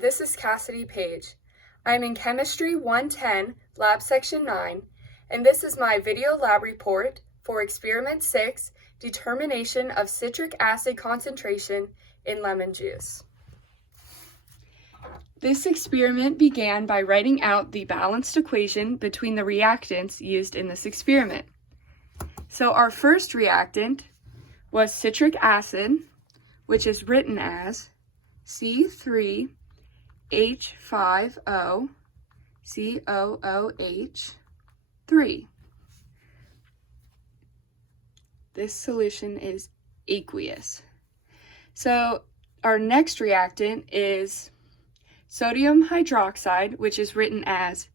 This is Cassidy Page. I'm in Chemistry 110, Lab Section 9, and this is my video lab report for Experiment 6, Determination of Citric Acid Concentration in Lemon Juice. This experiment began by writing out the balanced equation between the reactants used in this experiment. So our first reactant was citric acid, which is written as C3H5O-COOH3. This solution is aqueous. So our next reactant is sodium hydroxide, which is written as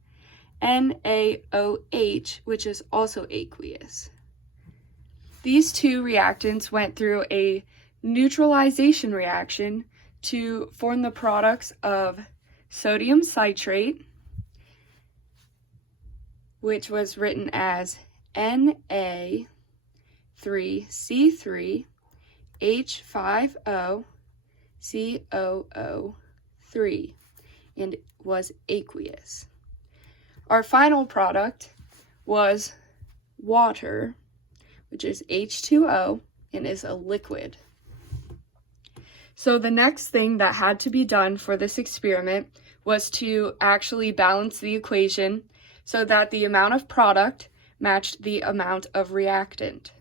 NaOH, which is also aqueous. These two reactants went through a neutralization reaction to form the products of sodium citrate, which was written as Na3C3H5O-COO3 and was aqueous. Our final product was water, which is H2O and is a liquid. So the next thing that had to be done for this experiment was to actually balance the equation so that the amount of product matched the amount of reactant.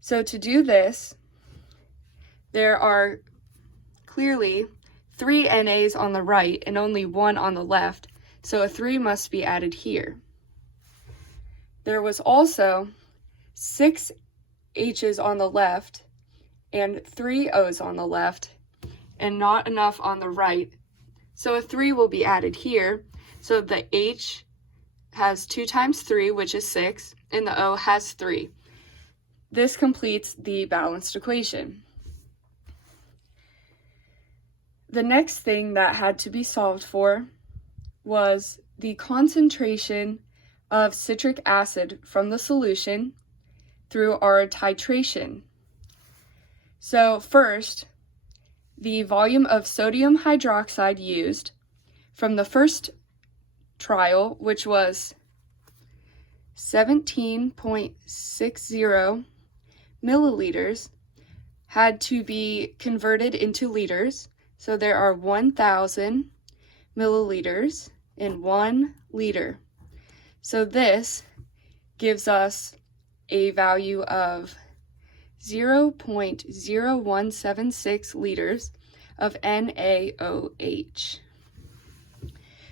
So to do this, there are clearly 3 NAs on the right and only 1 on the left, so a 3 must be added here. There was also 6 H's on the left and 3 O's on the left, and not enough on the right. So a 3 will be added here, so the H has 2 times 3, which is 6, and the O has 3. This completes the balanced equation. The next thing that had to be solved for was the concentration of citric acid from the solution through our titration. So first, the volume of sodium hydroxide used from the first trial, which was 17.60 milliliters, had to be converted into liters. So there are 1,000 milliliters in 1 liter. So this gives us a value of 0.0176 liters of NaOH.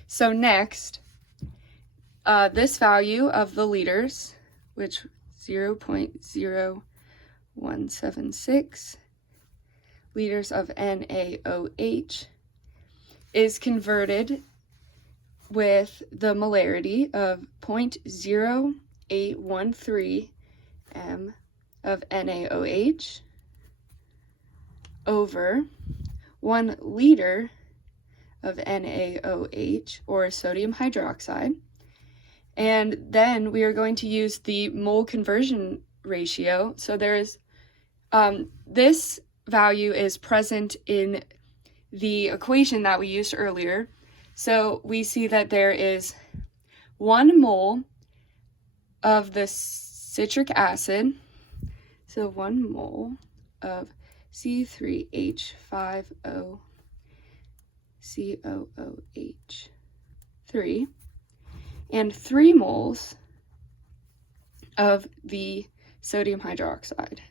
So next, this value of the liters, which 0.0176 liters of NaOH, is converted with the molarity of 0.0813 m of NaOH over 1 liter of NaOH, or sodium hydroxide. And then we are going to use the mole conversion ratio. So there's this value is present in the equation that we used earlier. So we see that there is 1 mole of the citric acid, so 1 mole of C3H5OCOOH3, and 3 moles of the sodium hydroxide.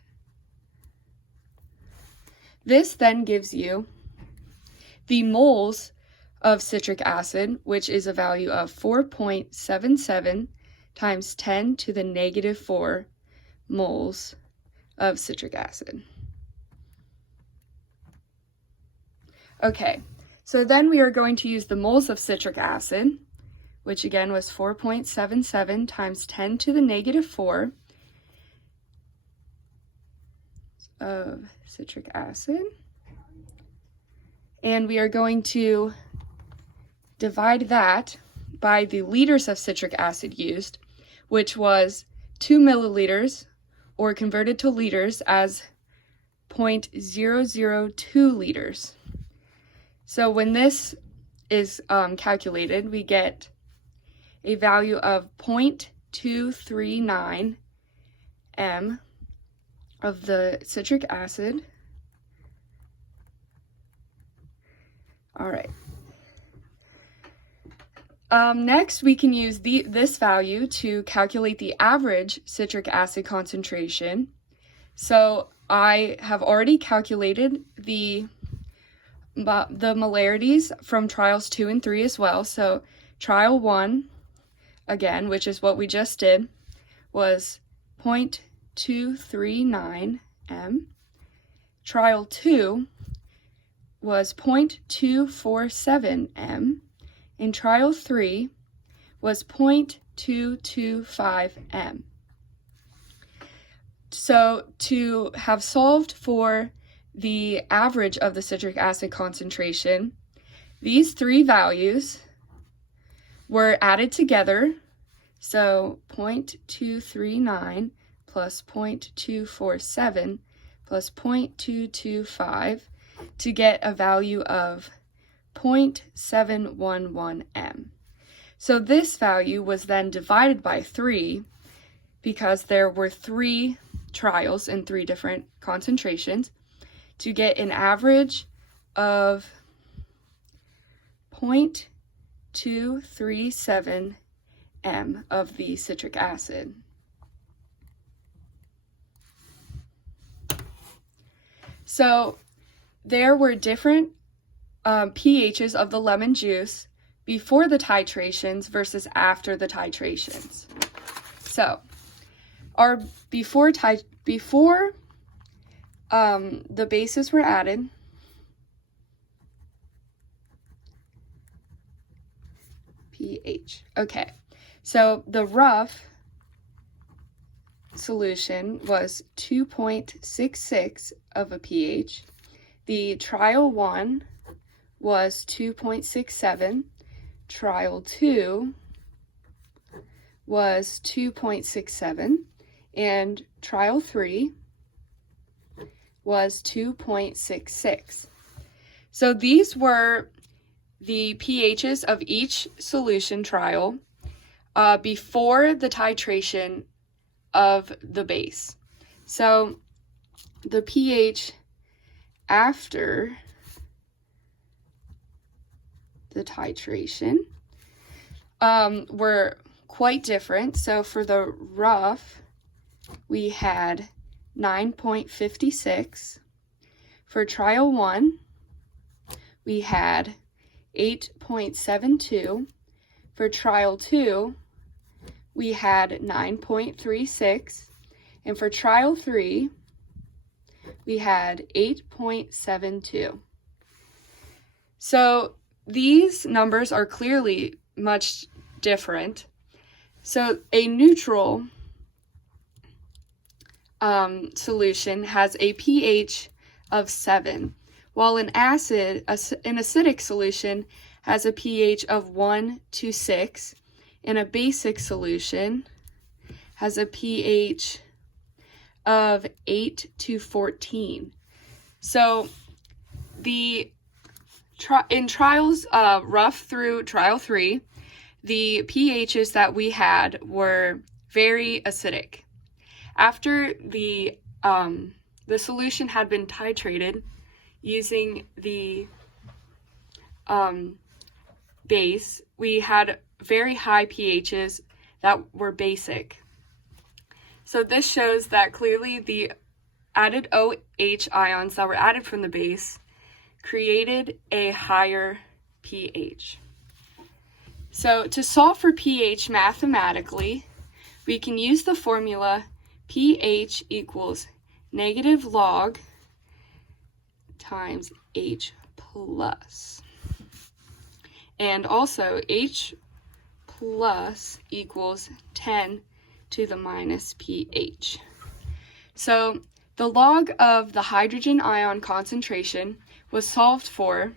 This then gives you the moles of citric acid, which is a value of 4.77 times 10 to the negative 4 moles of citric acid. Okay, so then we are going to use the moles of citric acid, which again was 4.77 times 10 to the negative 4 of citric acid. And we are going to divide that by the liters of citric acid used, which was 2 milliliters, or converted to liters as 0.002 liters. So when this is calculated, we get a value of 0.239 m of the citric acid. All right. Next, we can use this value to calculate the average citric acid concentration. So I have already calculated the molarities from trials 2 and 3 as well. So trial 1, again, which is what we just did, was 0.239 m. Trial 2 was 0.247 m. And trial 3 was 0.225 m. So to have solved for the average of the citric acid concentration, these three values were added together. So 0.239 plus 0.247 plus 0.225 to get a value of 0.711 m. So this value was then divided by 3 because there were 3 trials in 3 different concentrations to get an average of 0.237 m of the citric acid. So there were different pHs of the lemon juice before the titrations versus after the titrations. So our before the bases were added, pH. Okay, so the rough solution was 2.66 of a pH. The trial 1 was 2.67. Trial 2 was 2.67. And trial 3 was 2.66. So these were the pHs of each solution trial before the titration of the base. So the pH after the titration were quite different. So for the rough, we had 9.56. For trial 1, we had 8.72. For trial 2, we had 9.36. And for trial 3, we had 8.72. So these numbers are clearly much different. So a neutral solution has a pH of 7, while an acidic solution has a pH of 1 to 6, and a basic solution has a pH of 8 to 14. So in trials rough through trial 3, the pHs that we had were very acidic. After the solution had been titrated using the base, we had very high pHs that were basic. So this shows that clearly the added OH ions that were added from the base created a higher pH. So to solve for pH mathematically, we can use the formula pH equals negative log times H plus. And also H plus equals 10 to the minus pH. So the log of the hydrogen ion concentration was solved for.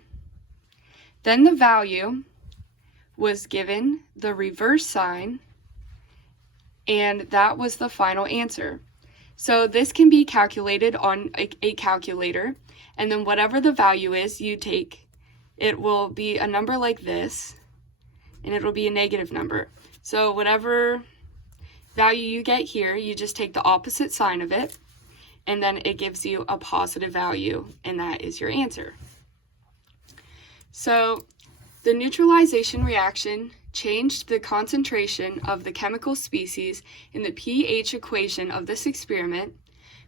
Then the value was given the reverse sign, and that was the final answer. So this can be calculated on a calculator, and then whatever the value is, you take it will be a number like this, and it will be a negative number. So whatever value you get here, you just take the opposite sign of it, and then it gives you a positive value, and that is your answer. So the neutralization reaction changed the concentration of the chemical species in the pH equation of this experiment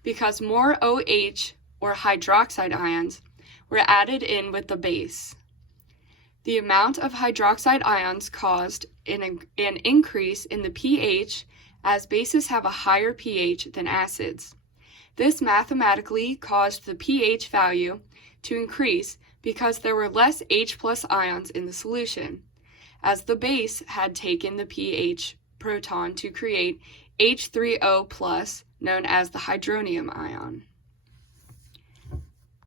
because more OH, or hydroxide ions, were added in with the base. The amount of hydroxide ions caused an increase in the pH, as bases have a higher pH than acids. This mathematically caused the pH value to increase because there were less H+ ions in the solution, as the base had taken the pH proton to create H3O+, known as the hydronium ion.